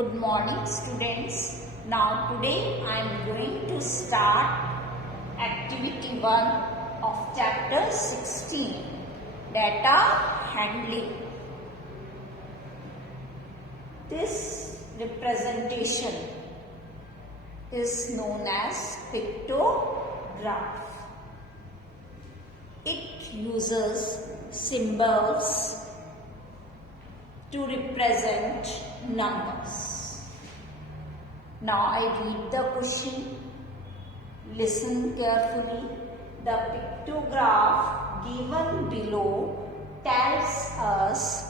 Good morning students. Now today I am going to start activity 1 of chapter 16, data handling. This representation is known as pictograph. It uses symbols to represent numbers. Now I read the question. Listen carefully. The pictograph given below tells us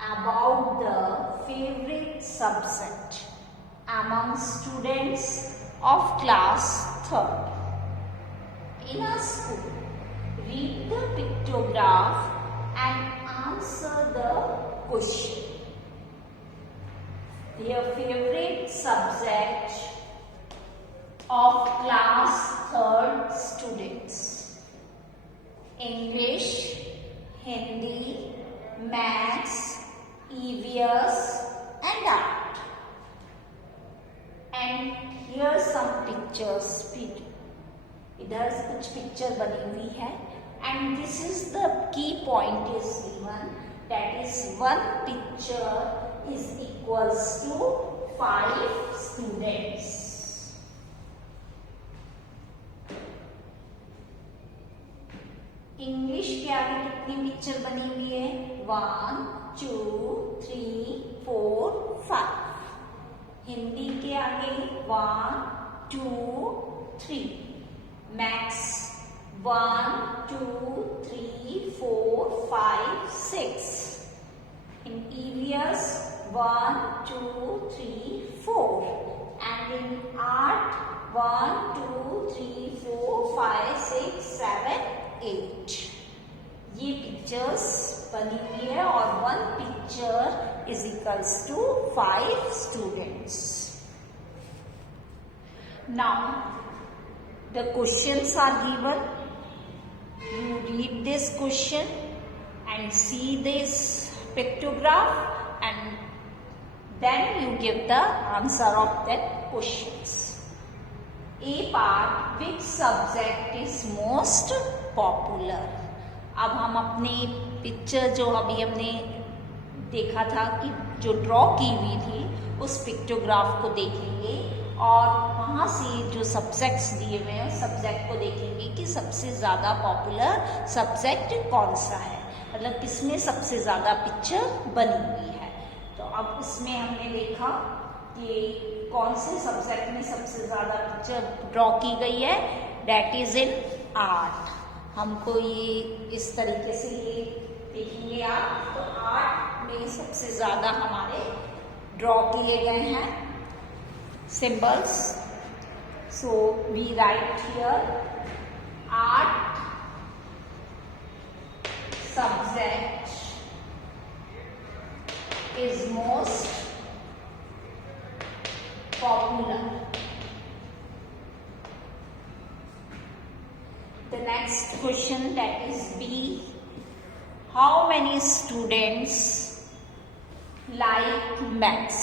about the favorite subject among students of class 3rd. In a school, read the pictograph and answer the question. Their favorite subject of class 3rd students: English, Hindi, Maths, EVS and Art. And here are some pictures. इधर कुछ picture बनी हुई है and this is the key point is given, that is one picture is equals to 5 students. English के आगे कितनी picture बनी हुई है? 1 2 3 4 5. हिंदी के आगे 1 2 3. Maths 1 2 3 4 5 6. In EVS 1 2 3 4. And in art 1 2 3 4 5 6 7 8. ये पिक्चर्स बनी हुई है और one picture is equals to 5 students. Now the questions are given. You read this question and see this pictograph and then you give the answer of that questions. A part, which subject is most popular? अब हम अपनी picture जो अभी हमने देखा था कि जो ड्रॉ की हुई थी उस पिक्टोग्राफ को देखेंगे और वहाँ से जो सब्जेक्ट्स दिए हुए हैं उस सब्जेक्ट को देखेंगे कि सबसे ज़्यादा पॉपुलर सब्जेक्ट कौन सा है, मतलब किसमें सबसे ज़्यादा पिक्चर बनी हुई है. तो अब इसमें हमने देखा कि कौन से सब्जेक्ट में सबसे ज़्यादा पिक्चर ड्रॉ की गई है. That is in art. हमको ये इस तरीके से ये देखेंगे आप. तो आर्ट में सबसे ज़्यादा हमारे ड्रॉ किए गए हैं symbols. So we write here art subject is most popular. The next question, that is B. How many students like maths?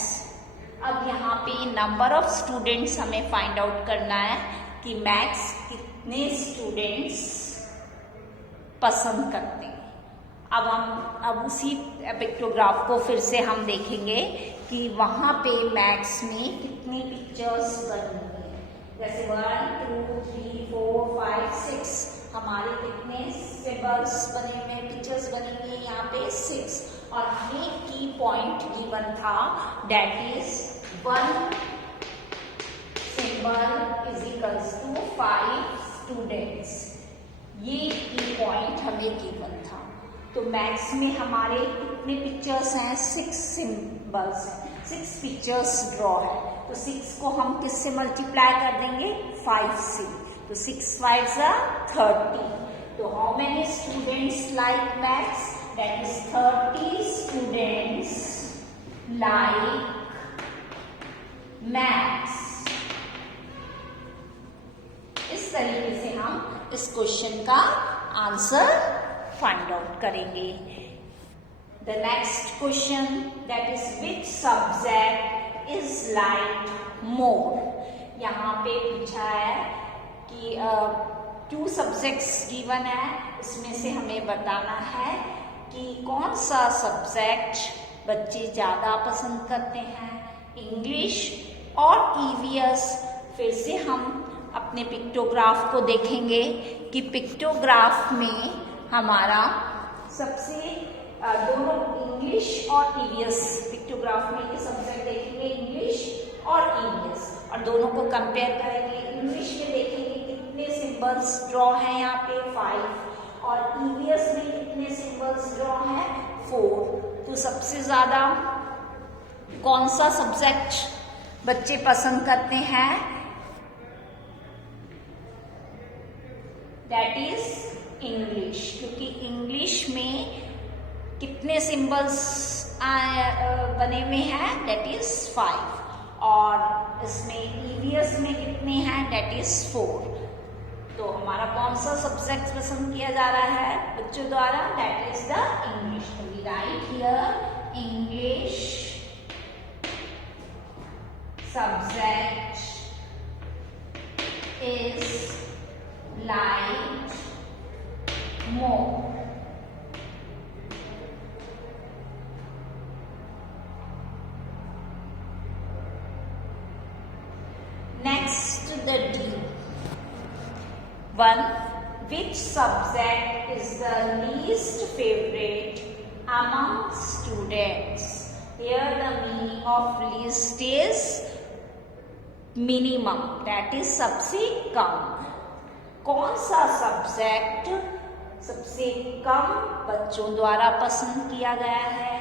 अब यहाँ पे नंबर ऑफ स्टूडेंट्स हमें फाइंड आउट करना है कि मैथ्स कितने स्टूडेंट्स पसंद करते हैं. अब उसी पिक्टोग्राफ को फिर से हम देखेंगे कि वहाँ पे मैथ्स में कितनी पिक्चर्स बनी हुई है. जैसे 1 2 3 4 5 6 हमारे कितने सिंबल्स बने हुए हैं, पिक्चर्स बनी हुई है यहाँ पे 6. और हमें की पॉइंट गिवन था, that is 1 symbol is equals to 5 students. ये की पॉइंट हमें गिवन था. तो मैथ्स में हमारे कितने पिक्चर्स हैं? 6 सिंबल्स हैं, 6 पिक्चर्स ड्रॉ है. तो 6 को हम किससे मल्टीप्लाई कर देंगे? 5 से. तो 6 5 30. तो how many students like maths? That is 30 students like maths. इस तरीके से हम इस क्वेश्चन का आंसर फाइंड आउट करेंगे. The next question, that is which subject is slide more. यहाँ पे पूछा है कि 2 सब्जेक्ट्स गिवन है, इसमें से हमें बताना है कि कौन सा सब्जेक्ट बच्चे ज़्यादा पसंद करते हैं, इंग्लिश और ईवीएस। फिर से हम अपने पिक्टोग्राफ को देखेंगे कि पिक्टोग्राफ में हमारा सबसे दोनों इंग्लिश और ईवीएस, पिक्टोग्राफ में ये सब्जेक्ट देखेंगे इंग्लिश और ईवीएस, और दोनों को कंपेयर करेंगे। इंग्लिश में देखेंगे कितने सिंबल्स ड्रॉ हैं, यहाँ पे 5, और ईवीएस में कितने सिंबल्स ड्रॉ हैं, 4। तो सबसे ज्यादा कौन सा सब्जेक्ट बच्चे पसंद करते हैं, दैट इज इंग्लिश, क्योंकि इंग्लिश में कितने सिंबल्स बने हुए हैं, दैट इज 5, और इसमें ईवीएस में कितने हैं, दैट इज 4। तो हमारा कौन सा सब्जेक्ट पसंद किया जा रहा है बच्चों द्वारा, दैट इज द इंग्लिश। तो we write here English subject is like more. Next, the D. 1. Which subject is the least favorite among students? Here the meaning of least is minimum, that is सबसे कम। कौन सा subject सबसे कम बच्चों द्वारा पसंद किया गया है।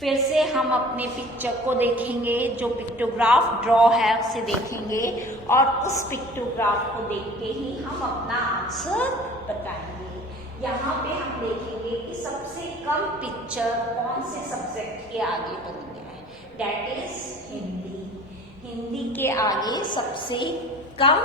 फिर से हम अपने पिक्चर को देखेंगे, जो पिक्टोग्राफ ड्रॉ है उसे देखेंगे, और उस पिक्टोग्राफ को देख के ही हम अपना आंसर बताएंगे। यहाँ पे हम देखेंगे कि सबसे कम पिक्चर कौन से सब्जेक्ट के आगे बनी है, दैट इज हिंदी। हिंदी के आगे सबसे कम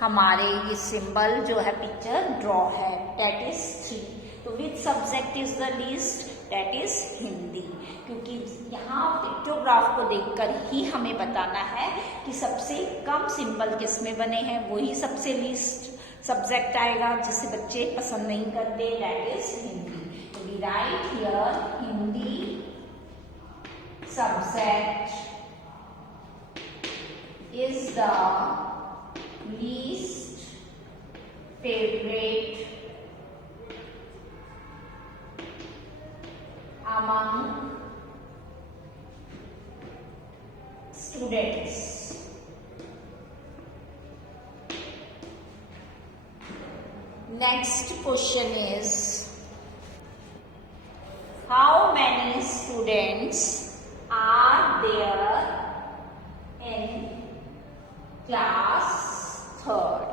हमारे ये सिंबल जो है पिक्चर ड्रॉ है, दैट इज 3। तो which subject is the least, that is Hindi, क्योंकि यहाँ पिक्टोग्राफ को देखकर ही हमें बताना है कि सबसे कम सिंबल किस में बने हैं, वही सबसे लीस्ट सब्जेक्ट आएगा जिसे बच्चे पसंद नहीं करते, दैट इज हिंदी। तो we write here Hindi subject is the least favourite among students. Next question is, how many students are there in class 3rd?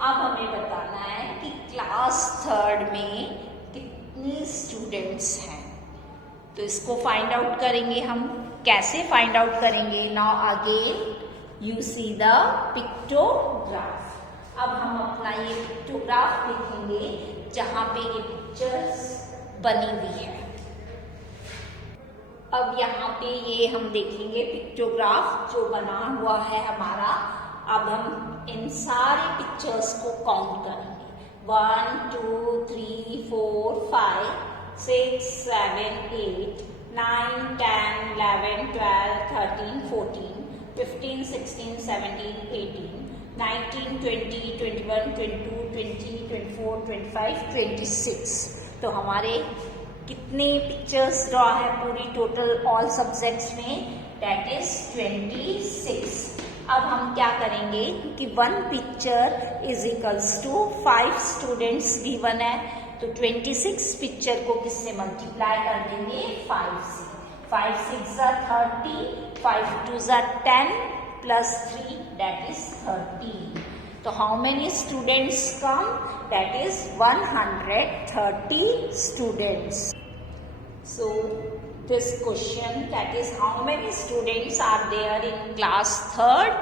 अब हमें बताना है कि क्लास 3rd में कितने स्टूडेंट्स हैं। तो इसको फाइंड आउट करेंगे हम। कैसे फाइंड आउट करेंगे, now again you see the pictograph. अब हम अपना ये पिक्टोग्राफ देखेंगे जहां पे ये पिक्चर्स बनी हुई है। अब यहाँ पे ये हम देखेंगे पिक्टोग्राफ जो बना हुआ है हमारा। अब हम इन सारे पिक्चर्स को काउंट करेंगे, 1 2 3 4 5 6 7 8 9 10 11 12 13 14 15 16 17 18 19 20 21 22 20 24 25 26। तो हमारे कितने पिक्चर्स ड्रॉ है पूरी टोटल ऑल सब्जेक्ट्स में, दैट इज 26। अब हम क्या करेंगे, क्योंकि 1 picture is equals to 5 students given है, तो 26 पिक्चर को किससे मल्टीप्लाई कर देंगे, 5 से। 5 6 30, 5 2 10 प्लस 3 दैट इज 30। तो how many students come, that is 130 students. So this question, that is how many students are there in class 3rd?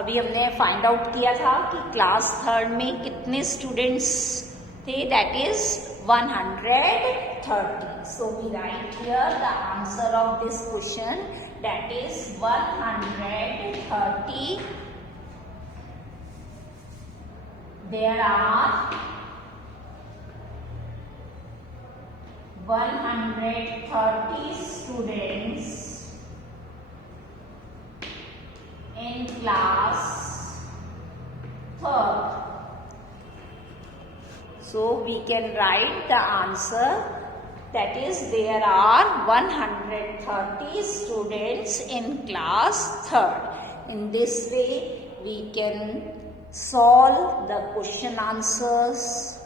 अभी हमने फाइंड आउट किया था कि क्लास 3rd में कितने स्टूडेंट्स थे, that is 130। So we write here the answer of this question, that is 130. There are 130 students in class 3rd. So we can write the answer, that is there are 130 students in class 3rd. In this way we can solve the question answers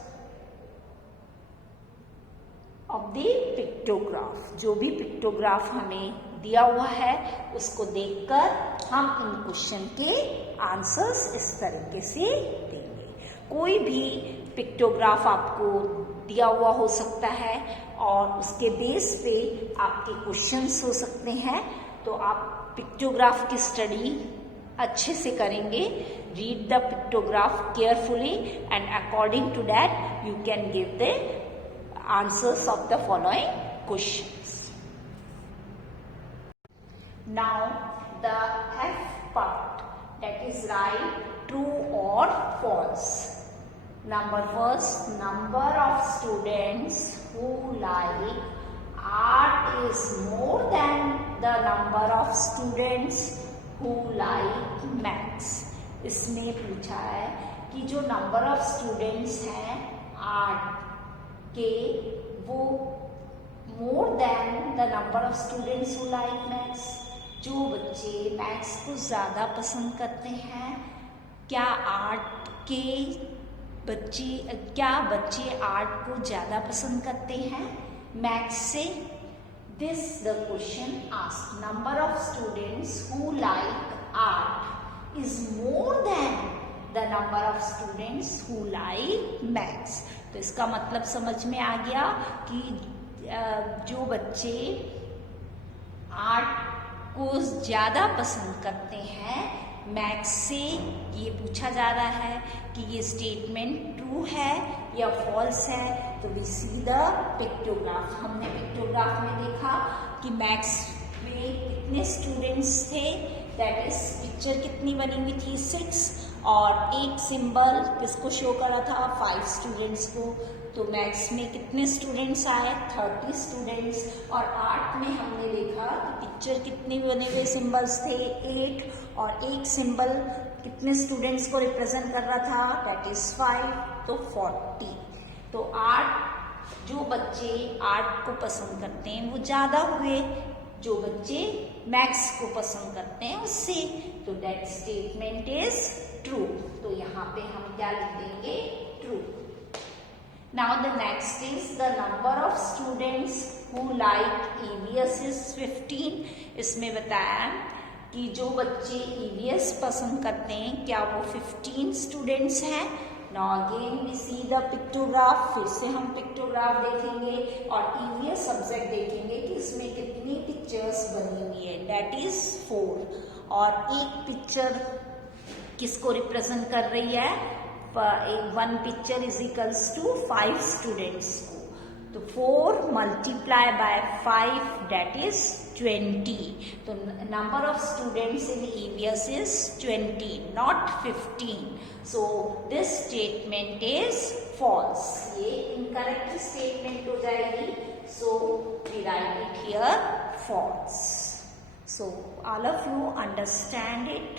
of the pictograph. जो भी pictograph हमें दिया हुआ है उसको देखकर हम इन question के आंसर्स इस तरीके से देंगे. कोई भी पिक्टोग्राफ आपको दिया हुआ हो सकता है और उसके बेस पे आपके क्वेश्चंस हो सकते हैं. तो आप पिक्टोग्राफ की स्टडी अच्छे से करेंगे. Read the pictograph carefully and according to that you can give the answers of the following questions. Now the F part, that is write true or false. First, number of students who like art is more than the number of students who like maths. इसमें पूछा है कि जो number of students हैं art के वो more than the number of students who like maths. जो बच्चे मैथ्स को ज़्यादा पसंद करते हैं, क्या बच्चे आर्ट को ज़्यादा पसंद करते हैं मैथ्स से? This the question ask. Number of students who like art is more than the number of students who like maths. तो इसका मतलब समझ में आ गया कि जो बच्चे आर्ट को ज़्यादा पसंद करते हैं मैथ्स से, ये पूछा जा रहा है कि ये स्टेटमेंट ट्रू है या फॉल्स है. तो वी सी द पिक्टोग्राफ. हमने पिक्टोग्राफ में देखा कि मैथ्स में कितने स्टूडेंट्स थे, दैट इज पिक्चर कितनी बनी हुई थी 6 और एक सिंबल किसको शो करा था 5 स्टूडेंट्स को. तो मैथ्स में कितने स्टूडेंट्स आए 30 स्टूडेंट्स. और आर्ट में हमने देखा कि पिक्चर कितने बने हुए सिंबल्स थे 8 और एक सिंबल कितने स्टूडेंट्स को रिप्रेजेंट कर रहा था, दैट इज 5. तो 40. तो जो बच्चे आर्ट को पसंद करते हैं वो ज़्यादा हुए जो बच्चे मैथ्स को पसंद करते हैं उससे. तो दैट स्टेटमेंट इज ट्रू. तो यहाँ पे हम क्या लिख देंगे, true. Now the next is the number of students who like EVS is 15. इसमें बताया कि जो बच्चे EVS पसंद करते हैं क्या वो 15 स्टूडेंट्स हैं. Now again we see the pictograph. फिर से हम पिक्टोग्राफ देखेंगे और EVS सब्जेक्ट देखेंगे कि इसमें कितनी पिक्चर्स बनी हुई है, दैट इज 4. और एक पिक्चर किसको रिप्रेजेंट कर रही है, 1 picture is equals to 5 students को. तो 4 मल्टीप्लाई बाय 5 दैट इज 20. तो number of students in EVS is 20 not 15. So this statement is false. ये इनकरेक्ट स्टेटमेंट हो जाएगी. So we write it here false. So all of you understand it.